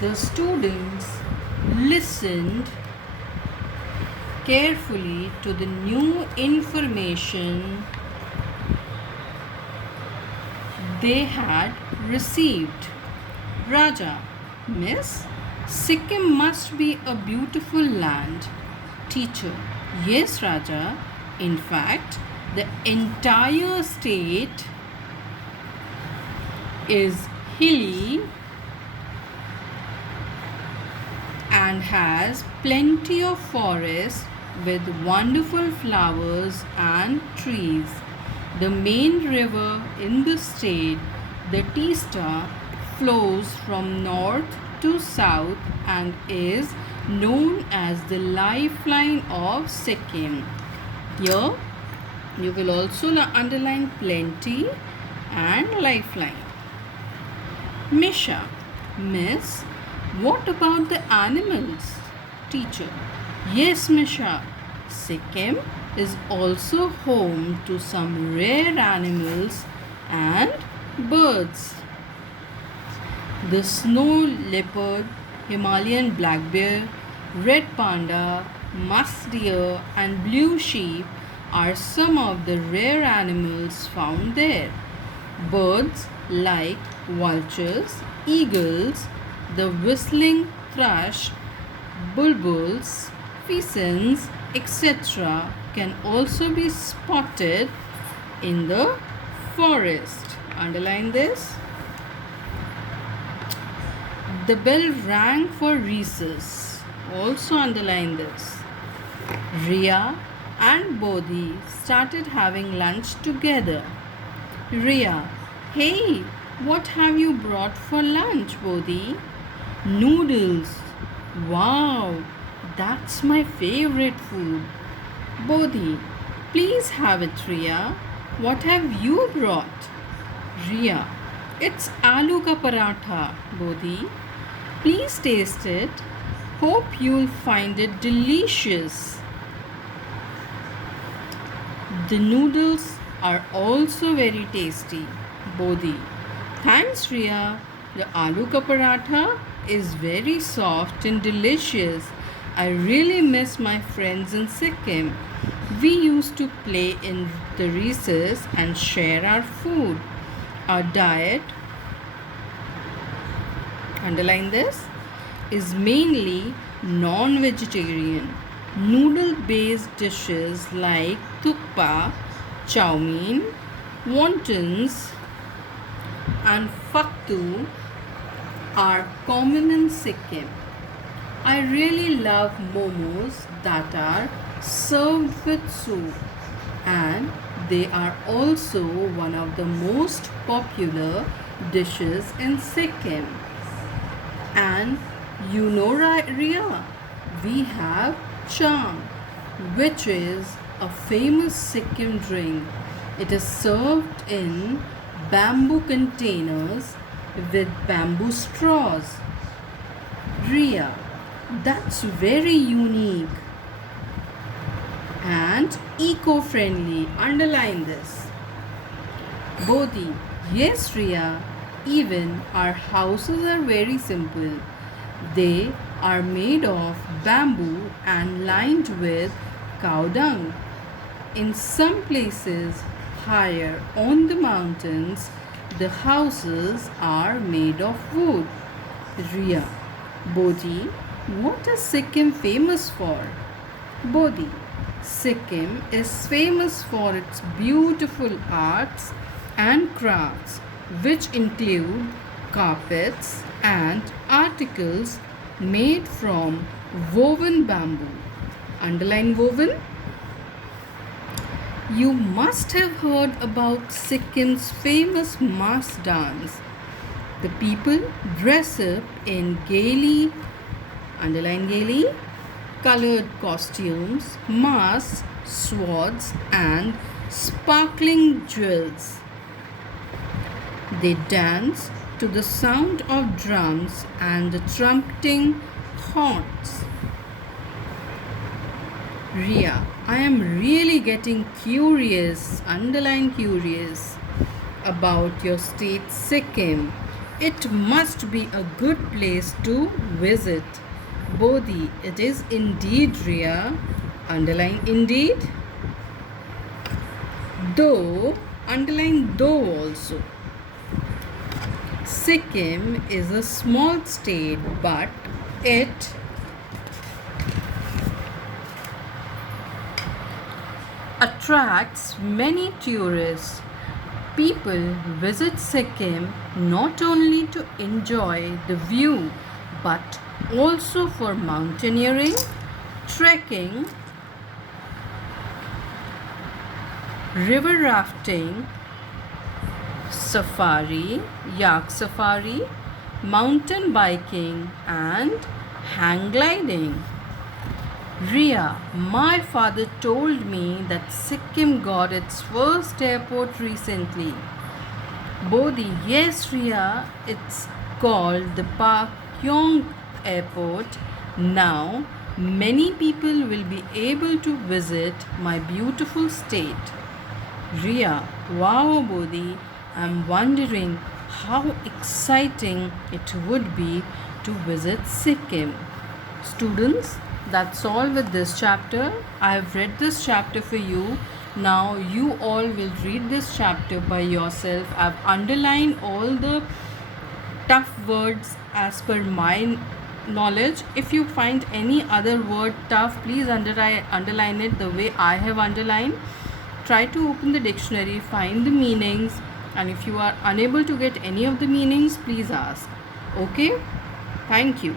The students listened carefully to the new information they had received. Raja, Miss, Sikkim must be a beautiful land. Teacher, yes, Raja. In fact, the entire state is hilly and has plenty of forests with wonderful flowers and trees. The main river in the state, the Teesta, flows from north to south and is known as the lifeline of Sikkim. Here, you will also underline plenty and lifeline. Misha, Miss, what about the animals? Teacher, yes, Misha. Sikkim is also home to some rare animals and birds. The snow leopard, Himalayan black bear, red panda, musk deer, and blue sheep are some of the rare animals found there. Birds like vultures, eagles, the whistling thrush, bulbuls, pheasants, etc., can also be spotted in the forest. Underline this. The bell rang for recess. Also underline this. Ria and Bodhi started having lunch together. Ria, hey, what have you brought for lunch, Bodhi? Noodles. Wow, that's my favorite food. Bodhi, please have it, Ria. What have you brought? Ria, it's aloo ka paratha, Bodhi. Please taste it. Hope you'll find it delicious. The noodles are also very tasty. Bodhi, thanks, Ria. The aloo ka paratha is very soft and delicious. I really miss my friends in Sikkim. We used to play in the recess and share our food. Our diet, underline this, is mainly non-vegetarian. Noodle-based dishes like thukpa, chow mein, wontons, and faktu are common in Sikkim. I really love momos that are served with soup, and they are also one of the most popular dishes in Sikkim. And you know, Ria, we have chang, which is a famous Sikkim drink. It is served in bamboo containers with bamboo straws. Ria, that's very unique and eco-friendly. Underline this. Bodhi, yes, Ria, even our houses are very simple. They are made of bamboo and lined with cow dung. In some places higher on the mountains, the houses are made of wood. Ria, Bodhi, what is Sikkim famous for? Bodhi, Sikkim is famous for its beautiful arts and crafts, which include carpets and articles made from woven bamboo. Underline woven. You must have heard about Sikkim's famous mass dance. The people dress up in gaily, underline gaily, colored costumes, masks, swords, and sparkling jewels. They dance to the sound of drums and the trumpeting horns. Ria, I am really getting curious, underline curious, about your state Sikkim. It must be a good place to visit. Bodhi, it is indeed, Ria. Underline indeed. Though, underline though also. Sikkim is a small state, but it attracts many tourists. People visit Sikkim not only to enjoy the view but also for mountaineering, trekking, river rafting, safari, yak safari, mountain biking, and hang gliding. Ria, my father told me that Sikkim got its first airport recently. Bodhi, yes, Ria, it's called the Pakyong Airport. Now, many people will be able to visit my beautiful state. Ria, wow, Bodhi, I'm wondering how exciting it would be to visit Sikkim. Students, that's all with this chapter. I have read this chapter for you. Now you all will read this chapter by yourself. I've underlined all the tough words as per my knowledge. If you find any other word tough, please underline it the way I have underlined. Try to open the dictionary, find the meanings, and if you are unable to get any of the meanings, please ask. Okay? Thank you.